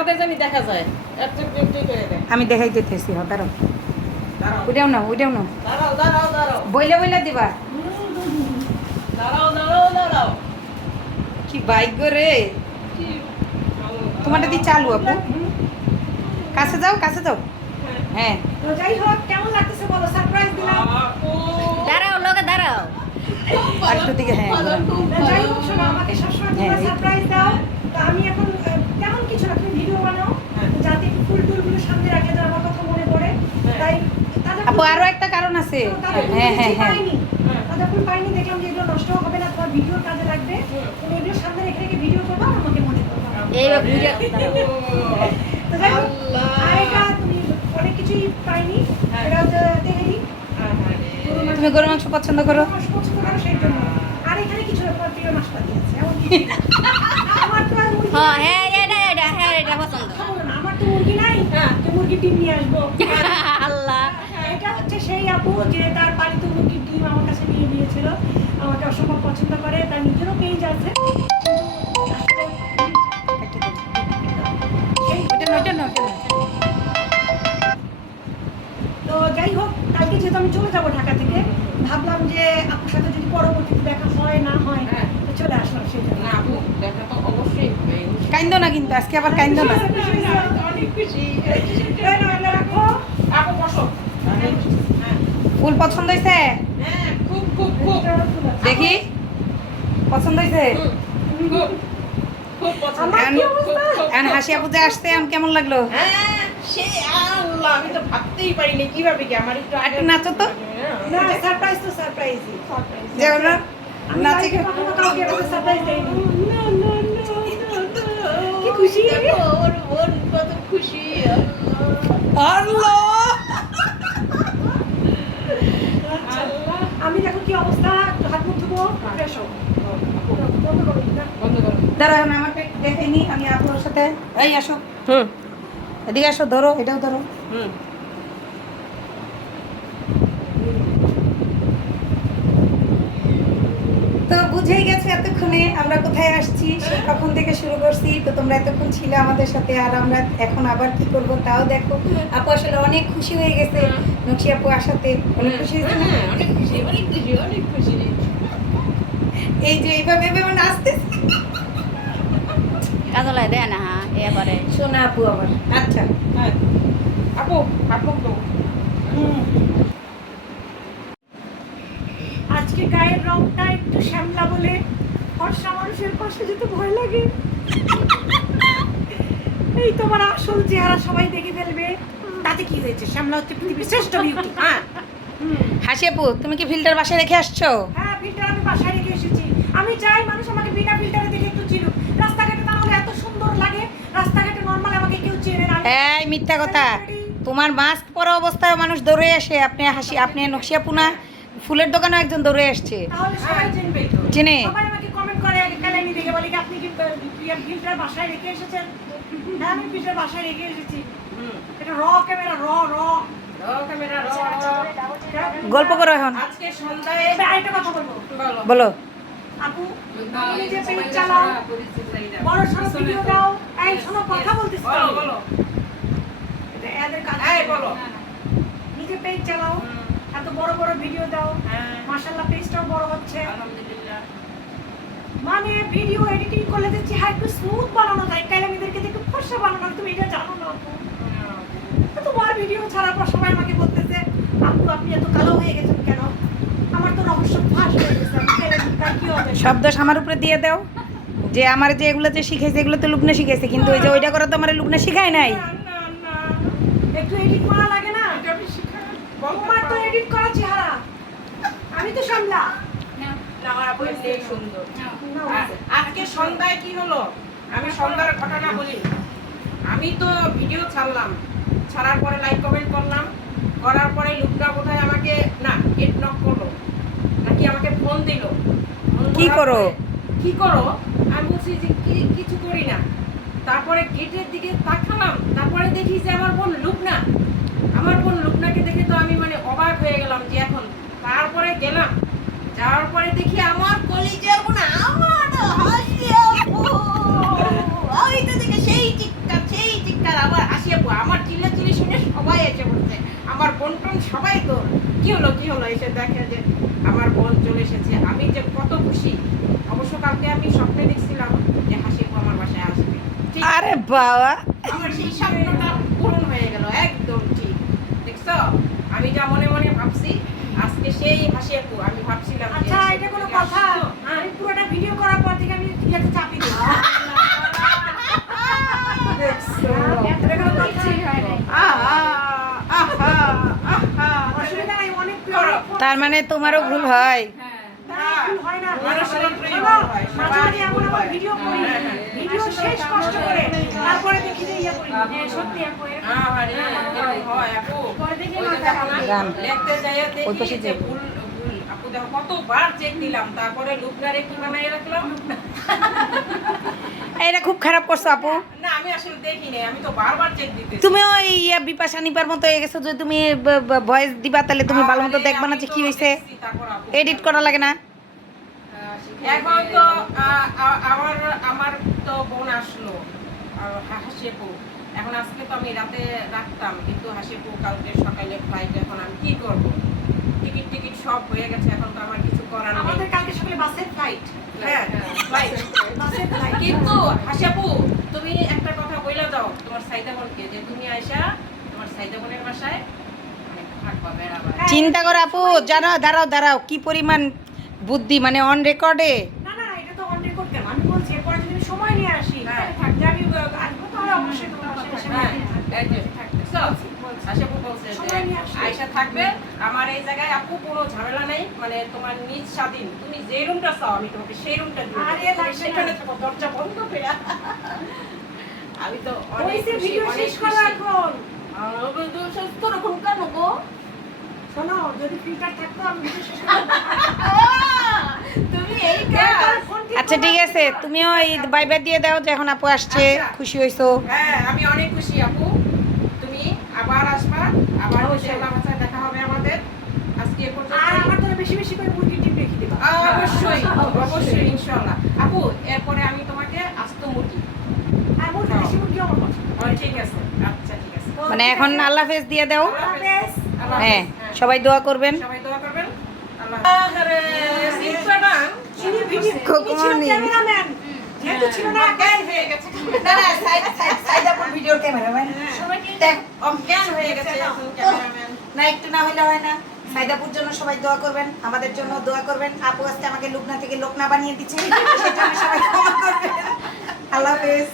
আমাদের জানি দেখা যায় একটু করে দেয়। আমি দেখাই দিতেছি দাঁড়াও উঠেও না দাঁড়াও দাঁড়াও দাঁড়াও বইলে দিবা দাঁড়াও দাঁড়াও দাঁড়াও। কি বাইক রে তোমারটা দিয়ে চালু আপু কাছে যাও হ্যাঁ তো যাই হোক কেমন লাগতেছে বলো সারপ্রাইজ দিলাম দাঁড়াও লোকে দাঁড়াও আর একটু দিকে হ্যাঁ যাই হোক শোনো আমাকে সবসময় তোমরা সারপ্রাইজ দাও তো আমি এখন তেমন কিছু না তুমি ভিডিও বানাও যাতে একটু ফুল টুলগুলো সামনে রাখে যাওয়ার আমার কথা মনে পড়ে তাই আপু আরো একটা কারণ আছে হ্যাঁ তাদের ফুল পাইনি দেখলাম যে এগুলো নষ্ট হবে না তোমার ভিডিওর কাজে লাগবে তুমি এগুলো সামনে রেখে রেখে ভিডিও করবা আর আমাকে মনে করবা এইবার ভিডিও তো যাই হোক আর এটা তুমি অনেক কিছুই পাইনি এটা দেখেই তুমি গরু মাংস পছন্দ করো মাছ পছন্দ করো সেই জন্য আর এখানে কিছু তোমার প্রিয় মশলা দিয়েছে এমন কিছু না। আমার তো আর মুরগি হ্যাঁ এটা পছন্দ খাবো না, আমার তো মুরগি নাই যে মুরগির ডিম নিয়ে আসবো আল্লাহ এটা হচ্ছে সেই আপু যে তার পালিত মুরগির ডিম আমার কাছে নিয়ে নিয়েছিল আমাকে অসম্ভব পছন্দ করে তার নিজেরও পেজ আছে তো যাই হোক কালকে যেহেতু আমি চলে যাবো ঢাকা থেকে ভাবলাম যে আপুর সাথে যদি পরবর্তীতে দেখা হয় না হয় তো চলে আসলাম সেই জন্য না আপু দেখা তো অবশ্যই হবে। কাইন্দো না কিন্তু আজকে আবার কাইন্দো না অনেক খুশি। রাখো আপু বসো। হ্যাঁ ফুল পছন্দ হয়েছে হ্যাঁ খুব খুব খুব দেখি পছন্দ হয়েছে খুব খুব পছন্দ। এখন হাসি আপু যে আসতে এখন কেমন লাগলো হ্যাঁ সে আল্লাহ আমি তো ভাবতেই পারিনি কিভাবে কি আমার একটু একটু নাচো তো না সারপ্রাইজ তো সারপ্রাইজই যাও না আমি নাচে লাইফে কখনো কাউকে এভাবে সারপ্রাইজ দেইনি কি খুশি ওর কত খুশি আল্লাহ আচ্ছা, আমি দেখো কি অবস্থা একটু হাত মুখ ধুবো ফ্রেশ হবো বন্ধ করো না। বন্ধ করো। দাঁড়া এখন আমাকে দেখাইনি আমি আপুর সাথে এই আসো এদিকে আসো ধরো এটাও ধরো তো বুঝেই গেছে এতক্ষণে আমরা কোথায় আসছি সেই কখন থেকে শুরু করছি তো তোমরা এতক্ষণ ছিলে আমাদের সাথে আর আমরা এখন আবার কি করব তাও দেখো আপু আসলে অনেক খুশি হয়ে গেছে নকশি আপু আসাতে অনেক খুশি হয়েছে না? হ্যাঁ অনেক খুশি অনেক খুশি অনেক খুশি এই যে এইভাবে এইভাবে নাচতেছে কাজলে দেয় না হ্যাঁ এ করে শোনা আপু আবার আচ্ছা হ্যাঁ আপু আপু তো আজকে গায়ের রংটা একটু শ্যামলা বলে ফর্সা মানুষের পাশে যেতে ভয় লাগে এই তোমার আসল চেহারা সবাই দেখে ফেলবে তাতে কি হয়েছে শ্যামলা হচ্ছে পৃথিবীর শ্রেষ্ঠ বিউটি হ্যাঁ হাসি আপু তুমি কি ফিল্টার বাসায় রেখে আসছো হ্যাঁ ফিল্টার আমি বাসায় রেখে এসেছি আমি চাই মানুষ আমাকে বিনা ফিল্টারে দেখে একটু চিনুক রাস্তাঘাটে না হলে এত সুন্দর লাগে রাস্তাঘাটে নর্মাল আমাকে কেউ চেনে না এই মিথ্যা কথা তোমার মাস্ক পরা অবস্থায় মানুষ দৌড়ে আসে আপনি হাসি আপনি নকশি আপু না ফুলের দোকানে একজন দৌড়ে আসছে তাহলে সবাই চিনবে তো চিনে সবাই আমাকে কমেন্ট করে কালাইনি দেখে বলে কি আপনি কি ফিল্টার বাসায় রেখে এসেছেন হ্যাঁ আমি ফিল্টার বাসায় রেখে এসেছি এটা র ক্যামেরা র ক্যামেরা গল্প করো এখন আজকে সন্ধ্যায় আরেকটা কথা বলবো বলো আপু নিজে পেজ চালাও বড় সড়ো ভিডিও দাও এই শোনো কথা বলতেছি বলো বলো এটা এদের কাজ এই বলো নিজে পেজ চালাও এত বড় বড় ভিডিও দাও হ্যাঁ মাশাআল্লাহ পেজটাও বড় হচ্ছে আলহামদুলিল্লাহ মানে ভিডিও এডিটিং করলে যে চেহারা একটু স্মুথ বানানো যায় কালামিদেরকে একটু ফর্সা বানানো তুমি এটা জানো না আপু তোমার ভিডিও ছাড়ার পর সবাই আমাকে বলতেছে আপু আপনি এত কালো হয়ে গেছেন কেন আমার তো রহস্য ফাঁস হয়ে গেছে আমি কালামিদের কি হবে শব্দ আমার উপরে দিয়ে দাও যে আমার যে এগুলো যে শিখাইছে এগুলো তো লুবনা শিখাইছে কিন্তু ওই যে ওইটা করা তো আমার লুবনা শিখায় নাই একটু এডিট করা লাগে না এটা আমি শিখা তোমার তো এডিট করা চেহারা আমি তো সামলা না আমার আপু এমনি সুন্দর আজকে সন্ধ্যায় কি হলো আমি সন্ধ্যার ঘটনা বলি আমি তো ভিডিও ছাড়লাম ছাড়ার পরে লাইক কমেন্ট করলাম করার পরে লুকটা কোথায় আমাকে না গেট নক করলো নাকি আমাকে ফোন দিল কি করো? কি করো আমি বলছি যে কিছু করি না তারপরে গেটের দিকে তাকালাম তারপরে দেখি যে আমার বোন লুকনাকে দেখে তো আমি মানে অবাক হয়ে গেলাম যে এখন তারপরে গেলাম যাওয়ার পরে দেখি আমার কলিজার বোন আমার হাসি আপু ওই তো দেখে সেই চিৎকার সেই বোন টোন সবাই তো কি হলো এসে দেখে যে আমার বোন চলে এসেছে, আমি যে কত খুশি। অবশ্য কালকে আমি স্বপ্নে দেখছিলাম যে হাসিপু আমার বাসায় আসবে, ঠিক আরে বাবা, আমার সেই স্বপ্নটা পূরণ হয়ে গেল একদম ঠিক। দেখছো আমি যা মনে মনে ভাবছি, আজকে সেই হাসিপু আমি ভাবছিলাম যে আচ্ছা সে এটা কোনো থেকে কথা? আসতো। আমি পুরোটা ভিডিও করার পর থেকে আমি ইয়াতে চাপি দিলাম। এটা কোনো কথা? আহা, আহা, আহা। অসুবিধা নাই, অনেক তার মানে তোমারও ভুল হয়? না, ভুল হয় না। মানুষের শোনো, ভুল হয়, মাঝে মাঝে সবারই এমন ভুল এমন হয়। ভিডিও করি, হ্যাঁ, হ্যাঁ। ভিডিও শেষ কষ্ট করে, তারপরে দেখি যে ইয়ে করি। সত্যি আপু, এরকম আরে, এরকম হয় আপু। পরে দেখি ওই যে মাথায় দেখো না, গান। লিখতে যাইয়া ওই দেখি পাশে যে যাই। ভুল। আপু দেখো কতবার চেক দিলাম, তারপরে লুকনারে কি বানাই রাখলাম। এটা খুব খারাপ করছো আপু। না আমি আসলে দেখি নাই, আমি তো বারবার চেক দিতেছি। তুমি ওই বিপাশা নিপার মতো হয়ে গেছো যে তুমি ভয়েস দিবা, তাহলে তুমি ভালো মতো আরে, দেখবা না আমি যে তো কি হয়েছে, দেখছি, তারপর আপু এডিট করা লাগে না? এখন তো আমার তো বোন আসলো হাসিপু। এখন আজকে তো আমি রাতে রাখতাম, কিন্তু হাসিপু কালকে সকালে ফ্লাইট। এখন আমি কি করব? টিকিট সব হয়ে গেছে, এখন তো আমার কিছু করার নেই। আমাদের কালকে সকালে বাসের ফ্লাইট। হ্যাঁ ফ্লাইট। বাসের ফ্লাইট। কিন্তু হাসিপু তুমি একটা কথা বইলা দাও তোমার সাইদা বোনকে, যে তুমি আইসা তোমার সাইদা বোনের বাসায় মানে থাকবা, বেড়াবা। চিন্তা করো আপু, জানো, দাঁড়াও কি পরিমাণ বুদ্ধি, মানে অন রেকর্ডে। না না, এটা তো অন রেকর্ড কেন? আমি বলছি এরপরে যদি আমি সময় নিয়ে আসি, হ্যাঁ। যে আমি আসবো, তাহলে অবশ্যই তোমার বাসায় এসে হ্যাঁ, থাকবো। এই যে, দেখছো? হাসিপু বলছে যে সময় নিয়ে আসো। আয়শা থাকবে আমার এই জায়গায়, আপু কোনো ঝামেলা নেই, মানে তোমার নিজ স্বাধীন, তুমি যে রুমটা চাও আমি তোমাকে সেই রুমটা দিব। আরে, তুমি লাগবে সেখানে না। থাকো দরজা বন্ধ করে। আমি তো অনেক হয়েছে, খুশি, ভিডিও অনেক শেষ করো খুশি। এখন। আমি তো শেষ করে কোন কেন গো? শোনো, যদি ফিল্টার থাকতো আমি ভিডিও শেষ করে তুমি এই কাজ। আচ্ছা ঠিক আছে, তুমিও এই বাই বাই দিয়ে দাও যে এখন আপু আসছে, আচ্ছা। খুশি হইছো। হ্যাঁ আমি অনেক খুশি আপু, তুমি আবার আসবা, আবার ইনশাআল্লাহ বাসায় দেখা হবে আমাদের। আজকে এ আর পর্যন্ত। আমার জন্য বেশি বেশি করে মুরগির ডিম রেখে দিবা। অবশ্যই ইনশাআল্লাহ আপু, এরপরে আমি তোমাকে আস্ত মুরগি। আর মুরগি, দেশি মুরগি আমার পছন্দ। ঠিক আছে, আচ্ছা ঠিক আছে। মানে এখন আল্লাহ হাফেজ দিয়ে দাও। আল্লাহ হাফেজ। আল্লাহ হ্যাঁ, হাফেজ। সবাই দোয়া করবেন। সবাই দোয়া করবেন। আল্লাহ হাফেজ। সিটটা চিনি ভিডিও কখনই। ছিল ক্যামেরাম্যান, যেহেতু ছিল না অজ্ঞান হয়ে গেছে। সাইদাপুর ভিডিওর ক্যামেরাম্যান দেখ, অজ্ঞান হয়ে গেছে এখন ক্যামেরাম্যান। না একটু না হইলে হয় না। সাইদাপুর জন্য সবাই দোয়া করবেন, আমাদের জন্য দোয়া করবেন। আপু আজকে আমাকে লুকনা থেকে লোকনা বানিয়ে দিচ্ছে, সেটা সবাই ক্ষমা করবেন। আল্লাহ হাফেজ।